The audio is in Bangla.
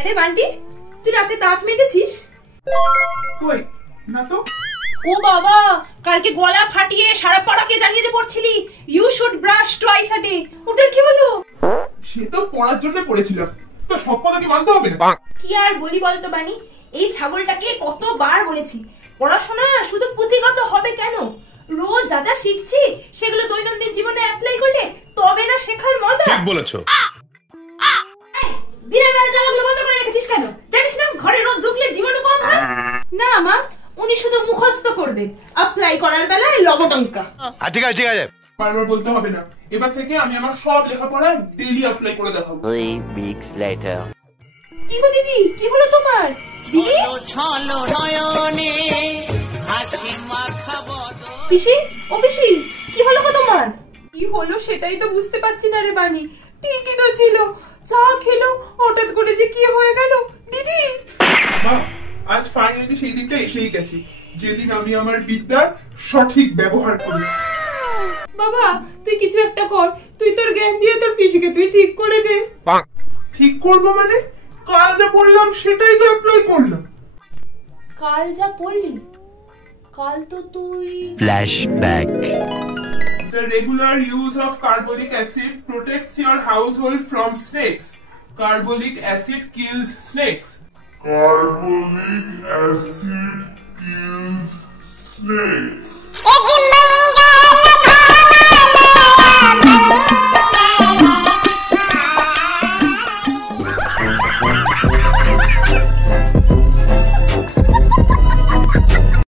আরে বান্টি, তুই রাতে দাঁত মেজেছিস? কই না তো। ও বাবা, কালকে গলা ফাটিয়ে সারা পাড়াকে জানিয়ে যে পড়ছিলি you should brush twice a day, ওটার কি হলো? সে তো পড়ার জন্য পড়েছিলাম, তো সব কথা কি মানতে হবে না? কি আর বলি বলতো বানি, এই ছাগলটাকে কতবার বলেছি পড়াশোনা শুধু পুঁথিগত হবে কেন, রোজ যা যা শিখছি সেগুলো দৈনন্দিন জীবনে অ্যাপ্লাই করলে তবে না শেখার মজা। ঠিক বলেছো। দিনের বেলা জানালাগুলো বন্ধ করে রেখেছিস কেন? জানিস না ঘরে রোদ ঢুকলে জীবাণু কম হয়? না মা, উনি শুধু মুখস্থ করবে, অ্যাপ্লাই করার বেলায় লবটঙ্কা। ঠিক আছে ঠিক আছে, বারবার বলতে হবে না। এবার থেকে আমি আমার সব লেখাপড়া ডেইলি অ্যাপ্লাই করে দেখাবো। 3 weeks later. কি গো দিদি, কি হলো তোমার? দিদি পিসি, ও পিসি, কি হলো গো তোমার? কি হলো সেটাই তো বুঝতে পারছি না রে বানি। ঠিকই তো ছিল, চা খেলো হঠাৎ করে যে কি হয়ে গেল। দিদি মা, আজ ফাইনালি সেই দিনটা এসেই গেছে যেদিন আমি আমার বিদ্যার সঠিক ব্যবহার করেছি। বাবা, তুই কিছু একটা কর, তুই তোর জ্ঞান দিয়ে তোর পিসিকে তুই ঠিক করে দে। ঠিক করবো মানে? কাল যা বললাম সেটাই তো অ্যাপ্লাই করলাম। কাল যা পড়লি? কাল তো তুই Flashback. The regular use of carbolic acid protects your household from snakes. Carbolic acid kills snakes. Carbolic acid kills snakes.